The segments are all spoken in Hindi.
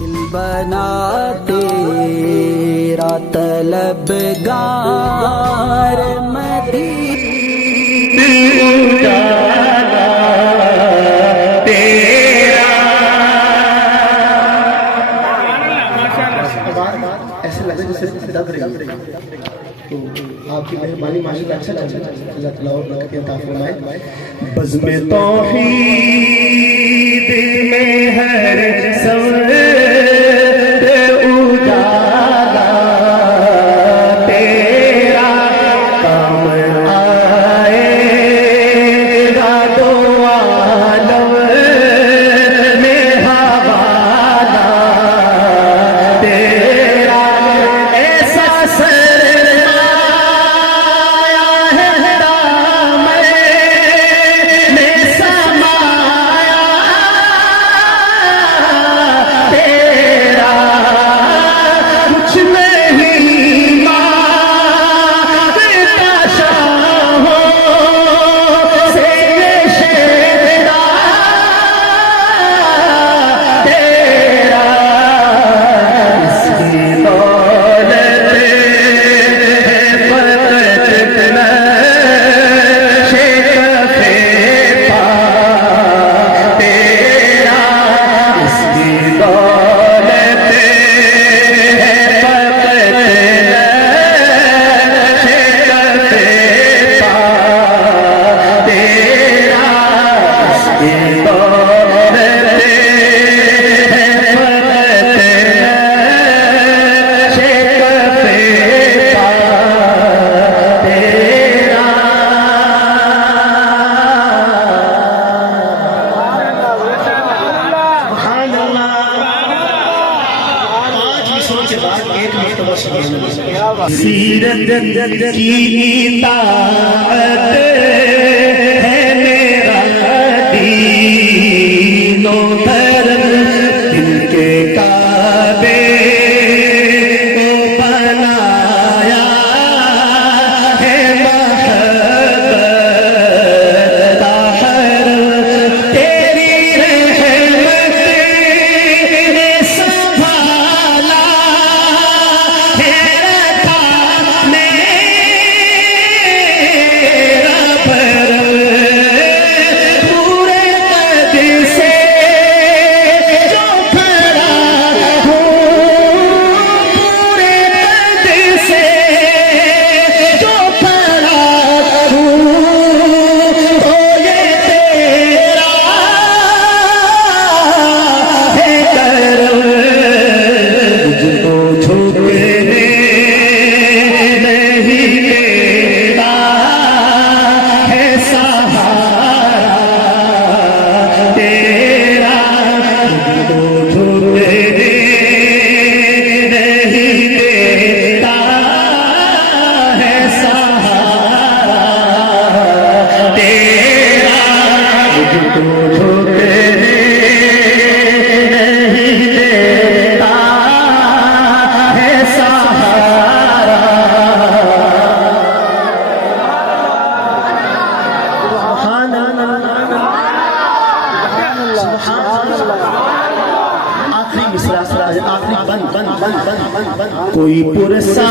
दिल बना तेरा तलबगार मदीना तेरा। ऐसे लगे जैसे दब रही है, तो आपकी मेहरबानी माशाल्लाह अच्छा लगा। अल्लाह ताला और अता फरमाए। बज़्म तौहीद में हर सवर उजाला तेरा काम आएगा दो आलम में हवाला तेरा। ऐसा सरमाया है दामन में समाया तेरा, कुछ नहीं मांगता शाहों से ये शेरा तेरा। इसकी दौलत सीरत की ताकत है मेरा दीनो धर्म, इनके काबे को बनाया है महब्बत हरम। तेरी रहमत ने संभाला है कोई पुरस्कार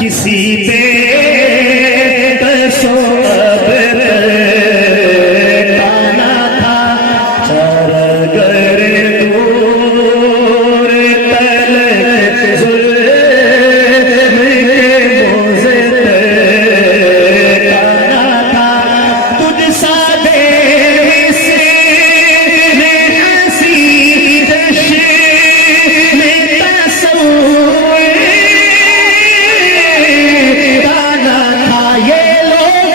किसी पे ताना था चरगर दूर तलक जुल्म के मोज़े ताना था। तुझ सा ये लोग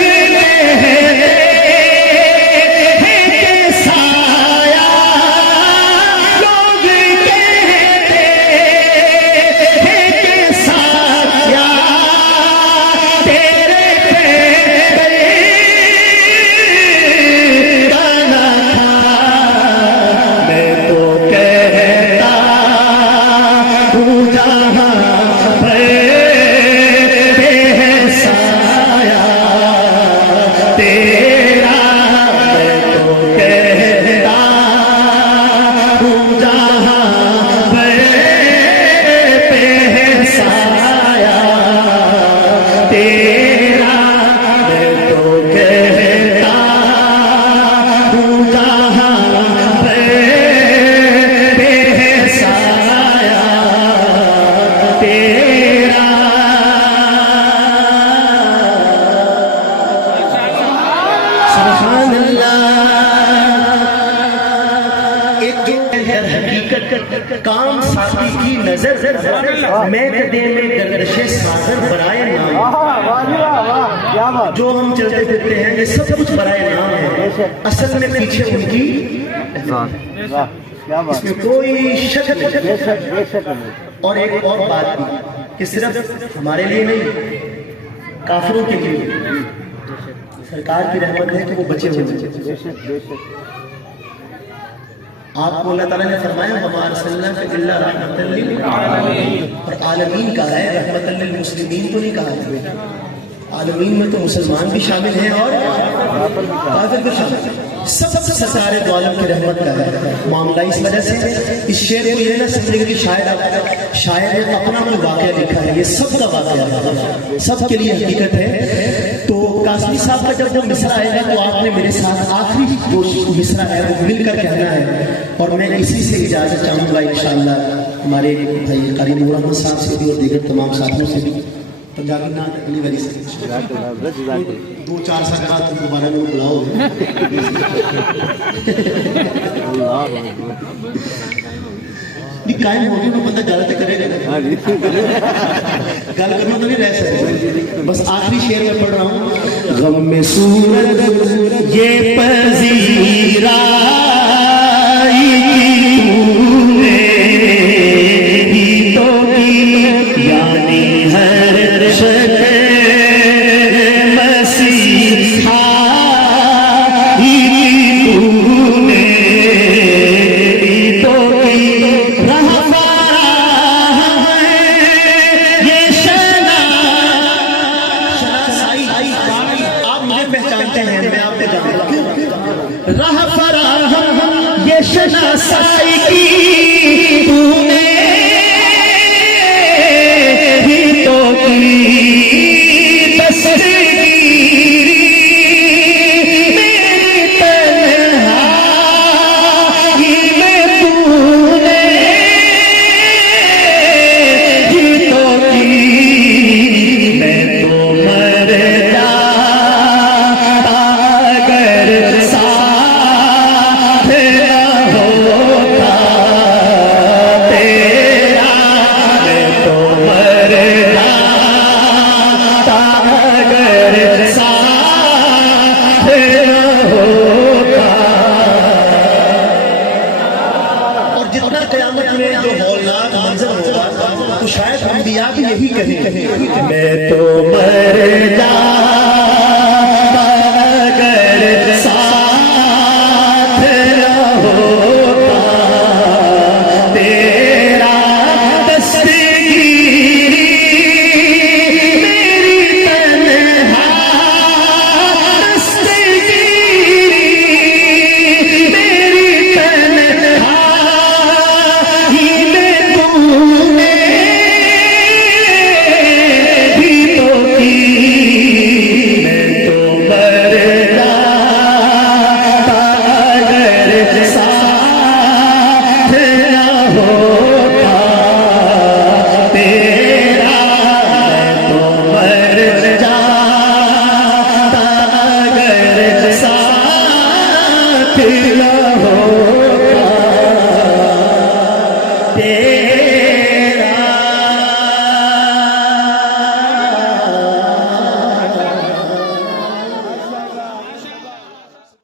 हकीकत काम साथी की नजर मैं कदे में गर्दशे सागर बराए नाम। जो हम चलते फिरते हैं ये सब कुछ बराए नाम है, असल में पीछे उनकी इसमें कोई शक नहीं। और एक और बात भी कि सिर्फ हमारे लिए नहीं, काफिरों के लिए सरकार की रहमत है कि वो बचे हुए। आपको अल्लाह ताला ने फरमाया हमारा सल्लल्लाहु अलैहि वसल्लम और आलमीन का है, रहमतल लिल मुस्लिमीन तो नहीं कहा है। आलमीन में तो मुसलमान भी शामिल हैं और काफिर भी शामिल हैं। सब सरकार दो आलम की रहमत का है मामला। इस वजह से इस शेर को ये ना समझेगा कि शायद ने अपना कोई वाकया लिखा है, ये सबका वाकया है, सबके लिए हकीकत है। तो कासमी साहब का जब वो मिसरा आएगा तो आपने मेरे साथ आखिरी जो मिसरा है वो मिलकर कहना है, और मैं इसी से इजाजत चाहूँगा इंशाअल्लाह हमारे भाई कारी नूर अहमद साहब से भी और दीगर तमाम साथियों से भी। पंजाबी ना अगली बारी से 2-4 साल बाद तुम दोबारा लोग बुलाओ। कायम होगी तो बंदा गलत करेगा, गल करना तो नहीं रह सकते। बस आखिरी शेर में पढ़ रहा हूँ। गम में सूरत ये पजीरा राह फराहम ये शनासाई की तूने ही तो की तस्वीरी मेरी तन्हाई में तूने ही तो की। मैं तो मर जाता अगर तो शायद अंबिया भी यही कहे मैं तो